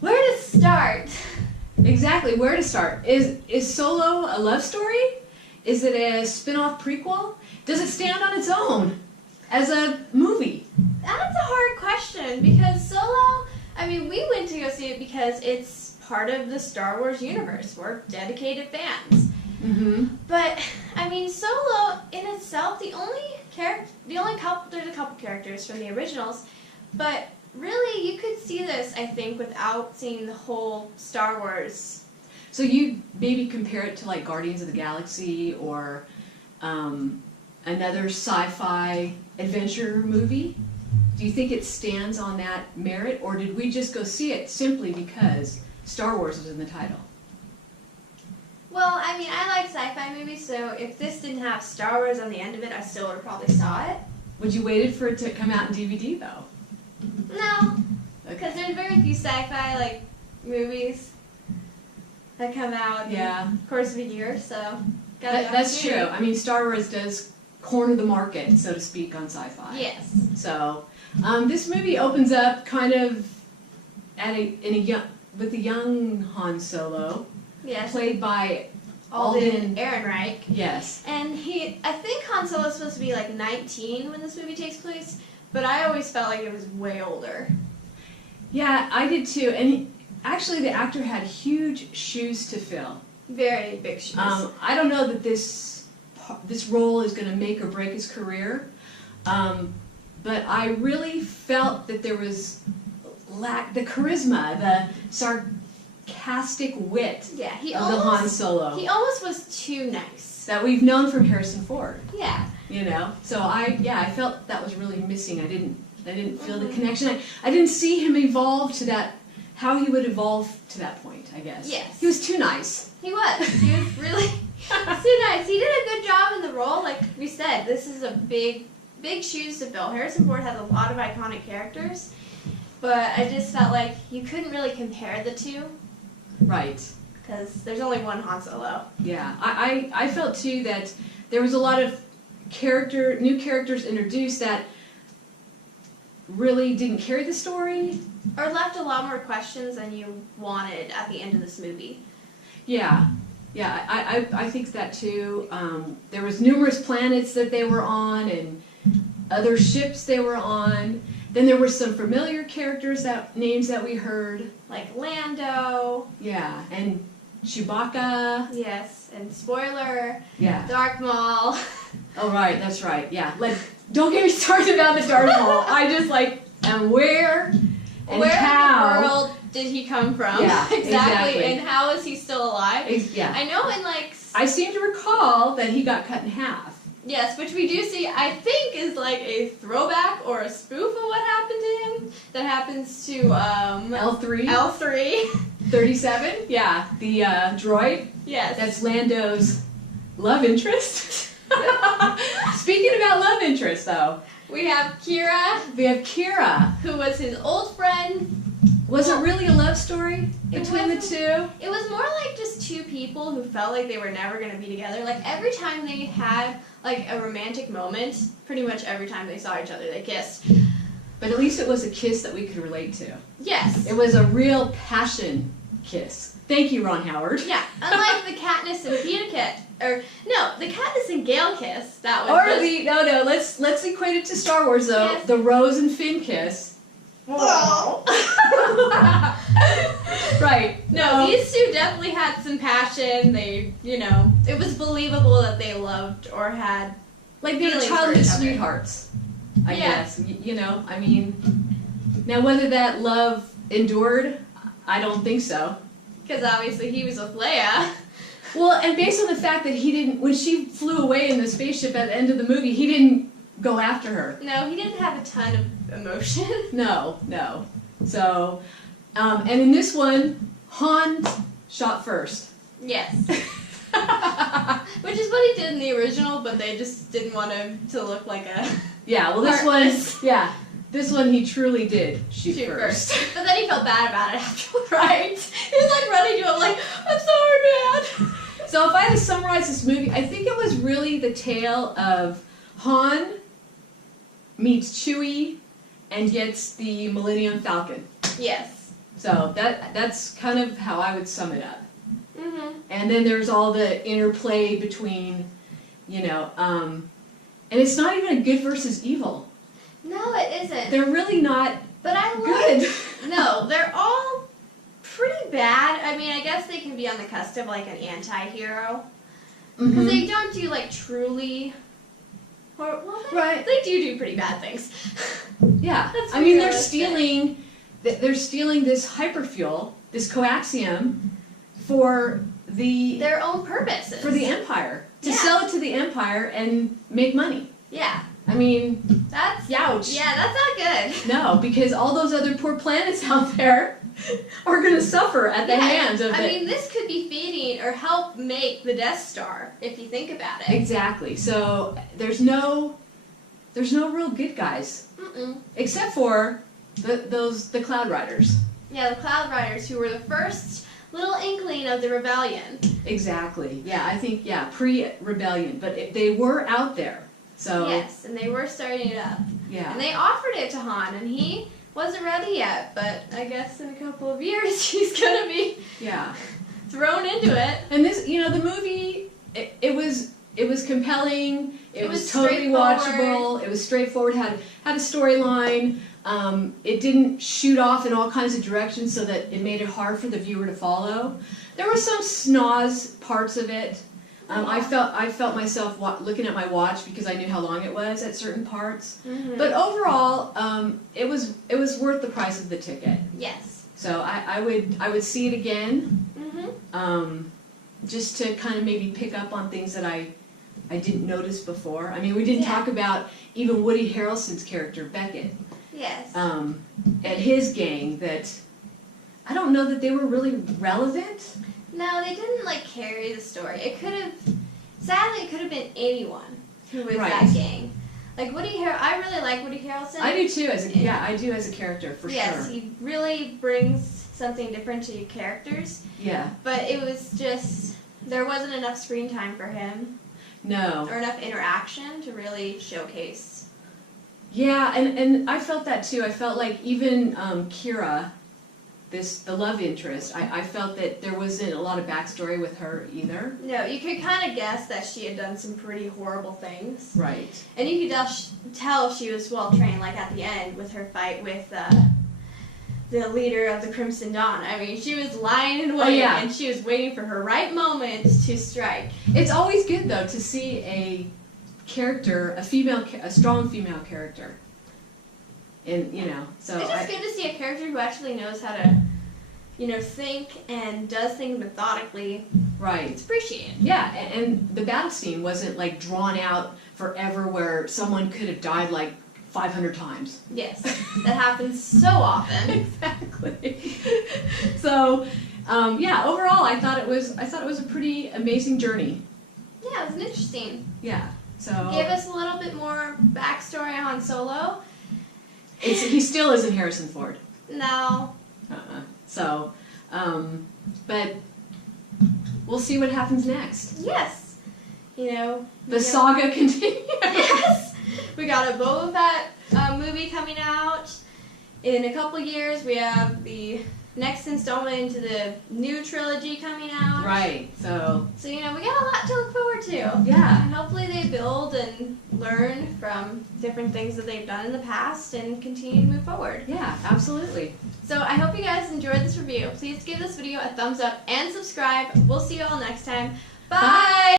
Where to start? Exactly, where to start? Is Solo a love story? Is it a spin-off prequel? Does it stand on its own as a movie? That's a hard question because Solo, I mean, we went to go see it because it's part of the Star Wars universe. We're dedicated fans. Mm-hmm. But, I mean, Solo in itself, there's a couple characters from the originals, but really you could see this, I think, without seeing the whole Star Wars. So you maybe compare it to like Guardians of the Galaxy or another sci-fi adventure movie? Do you think it stands on that merit, or did we just go see it simply because Star Wars was in the title? Well, I mean, I like sci-fi movies, so if this didn't have Star Wars on the end of it, I still would have probably saw it. Would you waited for it to come out in DVD though? No, because there's very few sci-fi like movies that come out in the course of a year, so that's true. I mean, Star Wars does corner the market, so to speak, on sci-fi. Yes. So this movie opens up kind of with a young Han Solo, Yes. played by Alden Ehrenreich. Yes. And I think Han Solo's supposed to be like 19 when this movie takes place, but I always felt like it was way older. Yeah, I did too. And actually, the actor had huge shoes to fill. Very big shoes. I don't know that this role is going to make or break his career, but I really felt that there was the charisma, the sarcastic wit of the Han Solo. He almost was too nice. That we've known from Harrison Ford. Yeah. You know, so I felt that was really missing. I didn't feel the connection. I didn't see him evolve to that, how he would evolve to that point, I guess. Yes. He was too nice. He was. He was really too nice. He did a good job in the role. Like we said, this is a big shoes to fill. Harrison Ford has a lot of iconic characters, but I just felt like you couldn't really compare the two. Right. Because there's only one Han Solo. Yeah. I felt too that there was a lot of new characters introduced that really didn't carry the story. Or left a lot more questions than you wanted at the end of this movie. Yeah. Yeah, I think that too. There was numerous planets that they were on and other ships they were on. Then there were some familiar characters, names that we heard. Like Lando. Yeah, and Chewbacca. Yes, and spoiler. Yeah. Darth Maul. Oh, right, that's right, yeah. Don't get me started about the Darth Maul. I just and where and where how. in the world did he come from? Yeah, exactly. And how is he still alive? Yeah. I know I seem to recall that he got cut in half. Yes, which we do see, I think, is like a throwback or a spoof of what happened to him. That happens to L3. L3. 37. Yeah, the droid. Yes. That's Lando's love interest. Speaking about love interest, though, we have Kira. Who was his old friend. Was it really a love story between the two? It was more like just two people who felt like they were never going to be together. Like every time they had like a romantic moment, pretty much every time they saw each other, they kissed. But at least it was a kiss that we could relate to. Yes. It was a real passion kiss. Thank you, Ron Howard. Yeah, unlike the Katniss and Peeta kiss, the Katniss and Gale kiss. That was. Let's equate it to Star Wars though. Yes. The Rose and Finn kiss. Oh. Right. No, these two definitely had some passion. They, it was believable that they loved or had. Like they were childhood sweethearts. I guess. I mean, now whether that love endured, I don't think so. Because obviously he was with Leia. Well, and based on the fact that when she flew away in the spaceship at the end of the movie, he didn't go after her. No, he didn't have a ton of emotion. No. So, and in this one, Han shot first. Yes. Which is what he did in the original, but they just didn't want him to look like a... Yeah, well this one he truly did shoot first. But then he felt bad about it afterwards. Right? He was like running to him like, I'm sorry, man. So if I had to summarize this movie, I think it was really the tale of Han meets Chewie and gets the Millennium Falcon. Yes. So that's kind of how I would sum it up. Mm-hmm. And then there's all the interplay between, and it's not even a good versus evil. No, it isn't. They're really not But I good. like. No, they're all pretty bad. I mean, I guess they can be on the cusp of like an anti-hero. Because Mhm. they don't do like truly. Or, well, Right. they do pretty bad things. Yeah, That's I mean, realistic. they're stealing this hyperfuel, this coaxium, for the Their own purposes. empire, to Yeah. sell it to the empire and make money. Yeah, I mean, that's. youch. Yeah, that's not good. No, because all those other poor planets out there are going to suffer at the hands of I it. mean, this could be feeding or help make the Death Star, if you think about it. Exactly. So there's no real good guys, Mm-mm. except for the Cloud Riders. Yeah, the Cloud Riders, who were the first little inkling of the rebellion. Exactly. Yeah, I think pre-rebellion, but they were out there. So Yes, and they were starting it up. yeah. And they offered it to Han, and he wasn't ready yet, but I guess in a couple of years he's gonna be Yeah. thrown into it. And this, the movie, it was compelling. It was was totally straightforward. watchable. It was straightforward. Had a storyline. It didn't shoot off in all kinds of directions, so that it made it hard for the viewer to follow. There were some snaz parts of it. I felt myself looking at my watch because I knew how long it was at certain parts. Mm-hmm. But overall, it was worth the price of the ticket. Yes. So I would see it again. Mm-hmm. Just to kind of maybe pick up on things that I didn't notice before. I mean, we didn't Yeah. talk about even Woody Harrelson's character, Beckett, Yes. and his gang, that I don't know that they were really relevant. No, they didn't like carry the story. It could have, sadly, it could have been anyone who was Right. that gang. Like I really like Woody Harrelson. I do too, I do as a character, for Yes, sure. he really brings something different to characters. Yeah, But it was just, there wasn't enough screen time for him, no. or enough interaction to really showcase. Yeah, and I felt that too. I felt like even Kira, the love interest, I felt that there wasn't a lot of backstory with her either. No, you could kind of guess that she had done some pretty horrible things. Right. And you could tell she was well trained, like at the end with her fight with the leader of the Crimson Dawn. I mean, she was lying in wait, yeah. and she was waiting for her right moment to strike. It's always good though to see a character, a strong female character. And so It's just good to see a character who actually knows how to, think and does things methodically. right. It's appreciated. Yeah, and the battle scene wasn't like drawn out forever where someone could have died like 500 times. Yes, that happens so often. Exactly. So, overall, I thought it was a pretty amazing journey. Yeah, it was interesting. Yeah. So Gave us a little bit more backstory on Han Solo. he still isn't Harrison Ford. No. So, but we'll see what happens next. Yes. The saga continues. Yes. We got a Boba Fett movie coming out in a couple years. We have the next installment into the new trilogy coming out. Right. So So, we got a lot to look forward to. yeah. And hopefully they build and learn from different things that they've done in the past and continue to move forward. Yeah. Absolutely. So I hope you guys enjoyed this review. Please give this video a thumbs up and subscribe. We'll see you all next time. Bye!